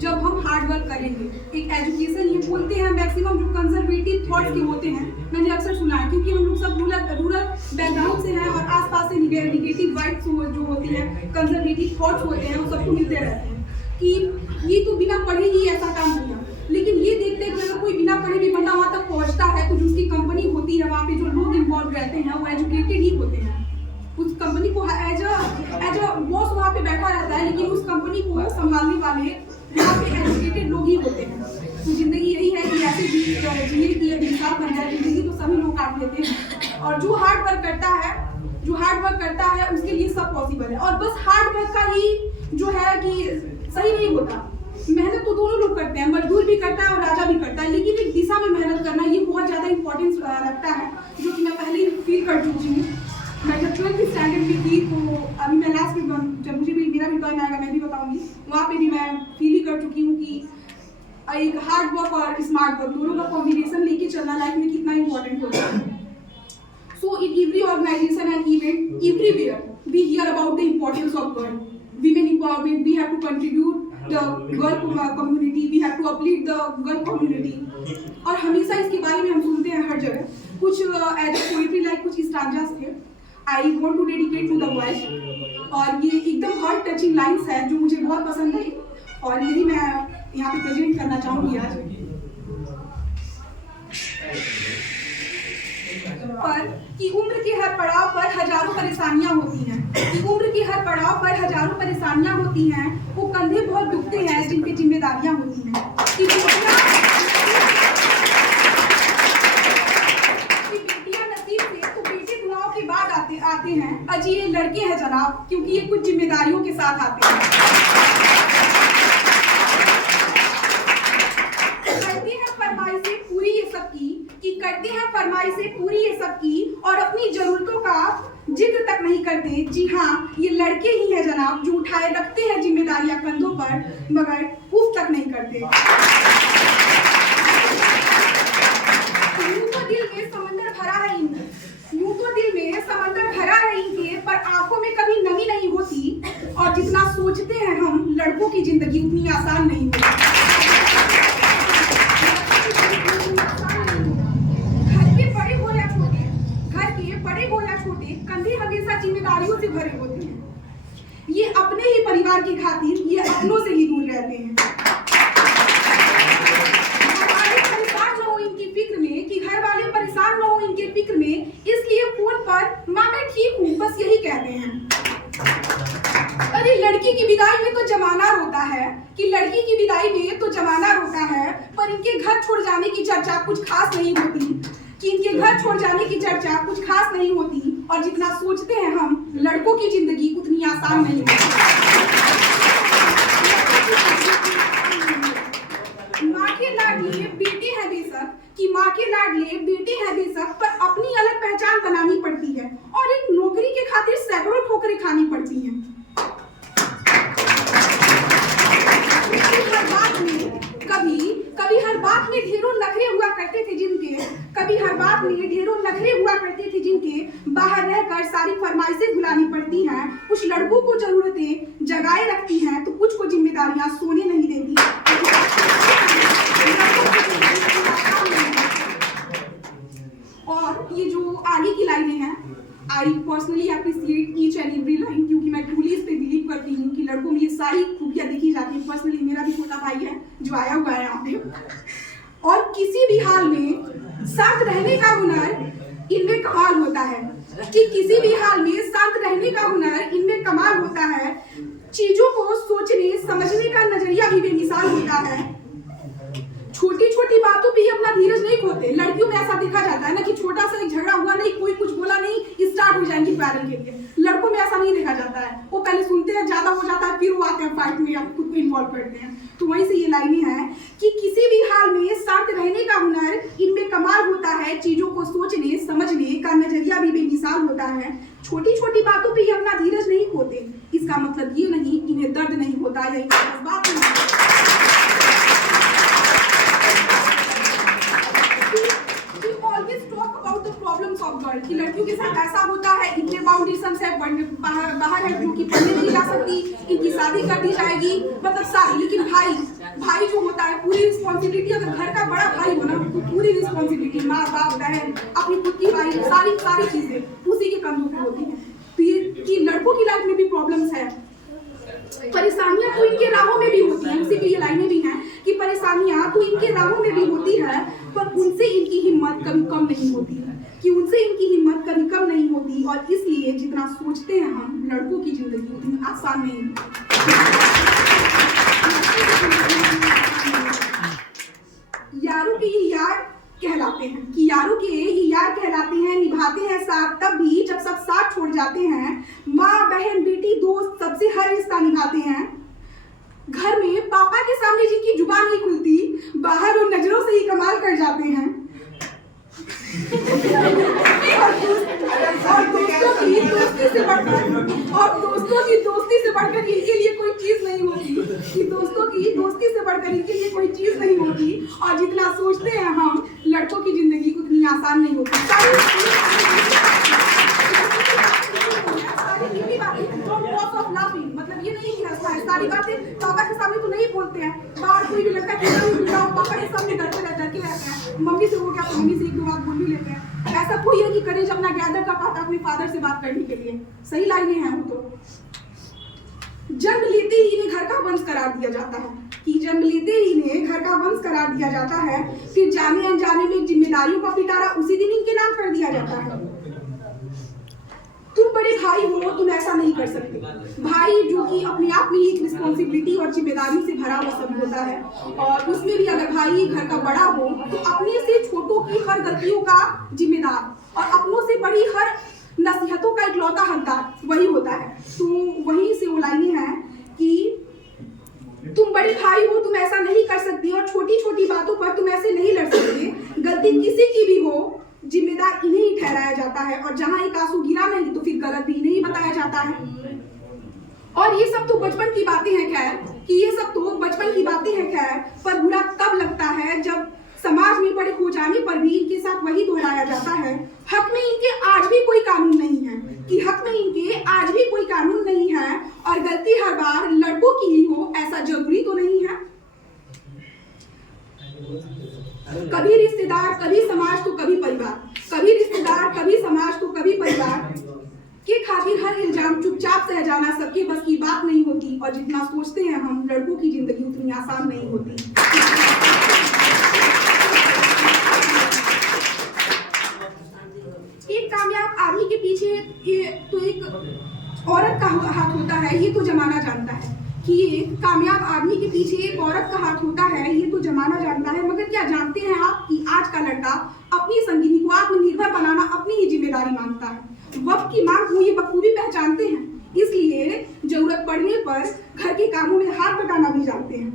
जब हम hard work करेंगे। एक एजुकेशन ये बोलते हैं मैक्सिमम जो कंजर्वेटिव थॉट्स के होते हैं, मैंने अक्सर सुना है, क्योंकि हम लोग सब रूरल बैकग्राउंड से हैं और आसपास से निगेटिव वाइब्स जो होती है, कंजर्वेटिव थॉट्स होते हैं, वो सबको मिलते रहते हैं कि ये तो बिना पढ़े ही ऐसा काम किया। लेकिन ये देखते हैं कि अगर कोई बिना पढ़े भी बंदा वहाँ तक पहुँचता है तो जो उसकी कंपनी होती है, वहाँ पे जो लोग इन्वॉल्व रहते हैं वो एजुकेटेड ही होते हैं। उस कंपनी को एज अ बॉस वहाँ पे बैठा रहता है, लेकिन उस कंपनी को संभालने वाले वहाँ पे एजुकेटेड लोग ही होते हैं। तो जिंदगी यही है कि ऐसे जिए कि एक इंसान बन जाए। जिंदगी तो सभी लोग काट लेते हैं, और जो हार्ड वर्क करता है उसके लिए सब पॉसिबल है। और बस हार्ड वर्क का ही जो है कि सही नहीं होता। मेहनत तो दोनों लोग करते हैं, मजदूर भी करता है और राजा भी करता है, लेकिन एक दिशा में मेहनत करना ये बहुत ज़्यादा इंपॉर्टेंस रखता है, जो कि मैं पहले ही फील कर चुकी हूँ। मैं जब 12th स्टैंडर्ड में थी तो अभी मैं लास्ट में जब मुझे भी मेरा भी टर्न आएगा मैं भी बताऊंगी, वहाँ पे भी मैं फील ही कर चुकी हूँ कि एक हार्ड वर्क और स्मार्ट वर्क दोनों का कॉम्बिनेशन लेके चलना लाइफ में कितना इंपॉर्टेंट होता है। So in every organisation and event everywhere we hear about the importance of girl women empowerment. We have to contribute the girl community, we have to uplift the girl community, और हमेशा इसके बारे में हम सुनते हैं हर जगह। कुछ एज पोएट्री लाइक कुछ स्टांजास थे, I want to dedicate to the world, और ये एकदम हार्ट टचिंग लाइन्स है जो मुझे बहुत पसंद है, और यही मैं यहाँ पे प्रेजेंट करना चाहूँगी आज। पर कि उम्र के हर पड़ाव पर हजारों परेशानियां होती हैं, कि उम्र के हर पड़ाव पर हजारों परेशानियां होती हैं, वो कंधे बहुत दुखते हैं जिनकी जिम्मेदारियां होती हैं, कि बेटियां नसीब से तो बेटे दुआओं के बाद आते हैं। अजी ये लड़के हैं जनाब, क्योंकि ये कुछ जिम्मेदारियों के साथ आते हैं। करते हैं फरमाइशें पूरी ये सब की, और अपनी जरूरतों का जिक्र तक नहीं करते। जी हाँ, ये लड़के ही हैं जनाब जो उठाए रखते हैं जिम्मेदारियां कंधों पर, मगर उफ तक नहीं करते। यूं तो दिल में समंदर भरा है इनके, पर आंखों में कभी नमी नहीं होती, और जितना सोचते हैं हम लड़कों की जिंदगी उतनी आसान नहीं होती। कंधे हमेशा जिम्मेदारियों से भरे होते हैं। ये अपने ही परिवार की खातिर ये अपनों से ही दूर रहते हैं। परेशान न हो इनकी फिक्र में, कि घर वाले परेशान न हो इनके फिक्र में, इसलिए फोन पर माँ मैं ठीक हूँ बस यही कहते हैं। अरे लड़की की विदाई में तो जमाना रोता है, कि लड़की की विदाई में तो जमाना रोता है, पर इनके घर छोड़ जाने की चर्चा कुछ खास नहीं होती, कि इनके घर छोड़ जाने की चर्चा कुछ खास नहीं होती, और जितना सोचते हैं हम लड़कों की जिंदगी उतनी आसान नहीं होती। माँ के लाडले बेटे हैं बेशक, कि माँ के लाडले बेटे हैं बेशक, पर अपनी अलग पहचान बनानी पड़ती है, और एक नौकरी के खातिर सैकड़ों ठोकरें खानी पड़ती हैं। कभी हर बात में ढेरों नखरे हुआ करते थे जिनके, बाहर रहकर सारी फरमाइशें भुलानी पड़ती हैं। कुछ लड़कों को जरूरतें जगाए रखती हैं, तो कुछ को जिम्मेदारियां सोने नहीं देती। और ये जो आगे की लाइनें हैं, I personally appreciate each and every line, क्योंकि मैं ट्रूली इस पे बिलीव करती हूँ कि लड़कों में ये सारी खूबियां देखी जाती है। पर्सनली मेरा भी छोटा भाई है जो आया हुआ है यहाँ पे, और किसी भी हाल में शांत रहने का हुनर इनमें कमाल होता है, कि किसी भी हाल में शांत रहने का हुनर इनमें कमाल होता है। चीजों को सोचने समझने का नजरिया भी बेमिसाल होता है। छोटी छोटी बातों पे ही अपना धीरज नहीं खोते। लड़कियों में ऐसा देखा जाता है ना कि छोटा सा एक झगड़ा हुआ नहीं, कोई कुछ बोला नहीं, स्टार्ट हो जाएंगी पैरल के लिए। लड़कों में ऐसा नहीं देखा जाता है, वो पहले सुनते हैं, ज्यादा हो जाता है, फिर वो आते हैं फाइट में या खुद को इन्वॉल्व करते हैं। तो वहीं से ये लाइनें हैं कि किसी भी हाल में शांत रहने का हुनर इनमें कमाल होता है। चीजों को सोचने समझने का नजरिया भी बेमिसाल होता है। छोटी छोटी बातों पे ही अपना धीरज नहीं खोते। इसका मतलब ये नहीं कि इन्हें दर्द नहीं होता या बात नहीं। कि लड़कियों के साथ ऐसा होता है, इतने बाउंडेशंस है, बाहर है जो कि पढ़ने नहीं जा सकती, इनकी शादी कर दी जाएगी, मतलब सारी। लेकिन भाई भाई जो होता है पूरी रिस्पॉन्सिबिलिटी, अगर घर का बड़ा भाई हो ना तो पूरी रिस्पॉन्सिबिलिटी माँ बाप बहन अपनी खुद की भाई सारी चीजें उसी के कंधों पे होती हैं। तो ये कि लड़कों की लाइफ में भी प्रॉब्लम्स है, परेशानियां तो इनके राहों में भी होती हैं। उसी की ये लाइनें भी हैं कि परेशानियां तो इनके राहों में भी होती है, पर उनसे इनकी हिम्मत कभी कम नहीं होती है, कि उनसे इनकी हिम्मत कभी कम नहीं होती। और इसलिए जितना सोचते हैं हम लड़कों की जिंदगी उतनी आसान नहीं होती। यारों के ये यार कहलाते हैं, कि यारों के ये यार कहलाते हैं, निभाते हैं साथ तब भी जब सब साथ छोड़ जाते हैं। माँ बहन बेटी दोस्त सबसे हर रिश्ता निभाते हैं। घर में पापा के सामने जिनकी जुबान नहीं खुलती, बाहर उन नजरों से ही कमाल कर जाते हैं। और दोस्तों की दोस्ती से बढ़कर इनके लिए कोई चीज नहीं होती, कि दोस्तों की दोस्ती से बढ़कर इनके लिए कोई चीज नहीं होती। और जितना सोचते हैं हम लड़कों की जिंदगी उतनी आसान नहीं होती। मतलब ये नहीं कि हंसना है, सारी बातें पापा के सामने तो नहीं बोलते हैं, बाहर कोई भी लड़का पापा के सामने डरते रहते हैं, मम्मी से हो गया तो मम्मी से एक दो बात बोल भी लेते हैं। ऐसा कोई है कि करेज अपना गैदर कर पाता अपने फादर से बात करने के लिए, सही लाइनें हैं वो तो। जन्म लेते ही इन्हें घर का वंश करार दिया जाता है, कि जन्म लेते ही इन्हें घर का वंश करार दिया जाता है। फिर जाने अनजाने में जिम्मेदारियों का पिटारा उसी दिन इनके नाम कर दिया जाता है। तुम बड़े भाई हो, तुम ऐसा नहीं कर सकते। भाई जो कि अपने आप में एक रिस्पॉन्सिबिलिटी और जिम्मेदारी से भरा हुआ सब होता है, और उसमें भी अगर भाई घर का बड़ा हो तो अपने से छोटों की हर गलतियों का जिम्मेदार और अपनों से बड़ी हर नसीहतों का इकलौता हकदार वही होता है। तो वहीं से वो लाइनें हैं कि तुम बड़े भाई हो, तुम ऐसा नहीं कर सकते, और छोटी छोटी बातों पर तुम ऐसे नहीं लड़ सकते। गलती किसी की भी हो, जिम्मेदार इन्हें ही ठहराया जाता है, और जहां एक आंसू गिरा नहीं तो फिर गलत भी इन्हें ही बताया जाता है। और ये सब तो बचपन की बातें हैं खैर, कि ये सब तो बचपन की बातें हैं खैर, पर बुरा तब लगता है जब समाज में बड़े हो जाने पर भी इनके साथ वही दोहराया जाता है। हक में इनके आज भी कोई कानून नहीं है, कि हक में इनके आज भी कोई कानून नहीं है, और गलती हर बार लड़कों की ही हो ऐसा जरूरी तो नहीं है। कभी रिश्तेदार कभी समाज तो कभी परिवार, कभी रिश्तेदार कभी समाज तो कभी परिवार के खातिर हर इल्जाम चुपचाप सह जाना सबके बस की बात नहीं होती। और जितना सोचते हैं हम लड़कों की जिंदगी उतनी आसान नहीं होती। एक कामयाब आदमी के पीछे ये तो एक औरत का हाथ होता है, ये तो जमाना जानता है, कि एक कामयाब आदमी के पीछे एक औरत का हाथ होता है, ये तो जमाना जानता है। मगर क्या जानते हैं आप कि आज का लड़का अपनी संगिनी को आत्मनिर्भर बनाना अपनी ही जिम्मेदारी मानता है। वक्त की मांग को ये बखूबी पहचानते हैं, इसलिए जरूरत पड़ने पर घर के कामों में हाथ बटाना भी जानते हैं।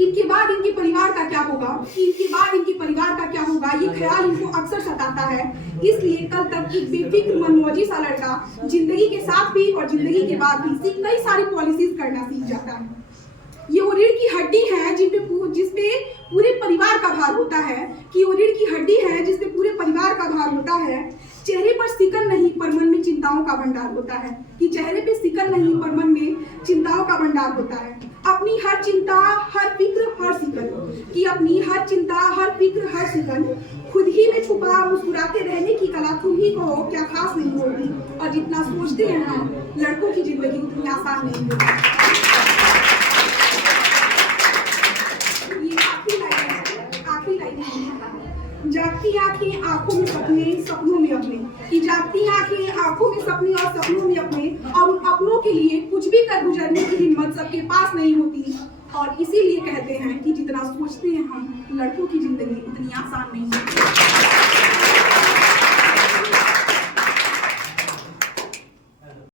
इनके बाद इनके परिवार का क्या होगा, इनके बाद इनके परिवार का क्या होगा, ये ख्याल इनको अक्सर सताता है। इसलिए कल तक एक बेफिक्र मनमौजी सा लड़का जिंदगी के साथ भी और जिंदगी के बाद भी कई सारी पॉलिसीज करना सीख जाता है। ये वो रीढ़ की हड्डी है जिसपे पूरे परिवार का भार होता है, कि वो रीढ़ की हड्डी है जिसपे पूरे परिवार का भार होता है। चेहरे पर सिकन नहीं पर मन में चिंताओं का भंडार होता है, कि चेहरे पे सिकन नहीं पर मन में चिंताओं का भंडार होता है। अपनी हर चिंता हर फिक्र हर सिकन, कि अपनी हर चिंता हर फिक्र हर सिकन खुद ही में छुपा मुस्कुराते रहने की कला तुम ही को क्या खास नहीं होगी। और जितना सोचते हैं हम लड़कों की जिंदगी उतनी आसान नहीं होगी। जागती आंखें आंखों में सपने सपनों में अपने, कि जागती आंखें आंखों में सपने और सपनों में अपने, और उन अपनों के लिए कुछ भी कर गुजरने की हिम्मत सबके पास नहीं होती। और इसीलिए कहते हैं कि जितना सोचते हैं हम लड़कों की जिंदगी उतनी आसान नहीं होती।